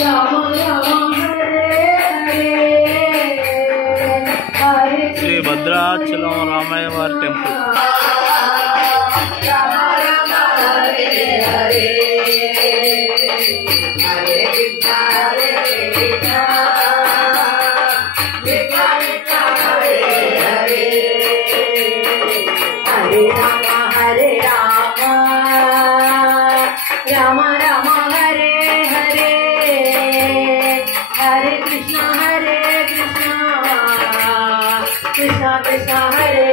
राम राम हरे हरे हरे శ్రీ భద్రాచలం రామయ్య వారి టెంపుల్. राम राम हरे हरे हरे कृष्णा हरे कृष्णा कृष्णा कृष्णा हरे हरे हरे राम राम राम हरे हरे हरे कृष्णा कृष्णा कृष्णा कृष्णा हरे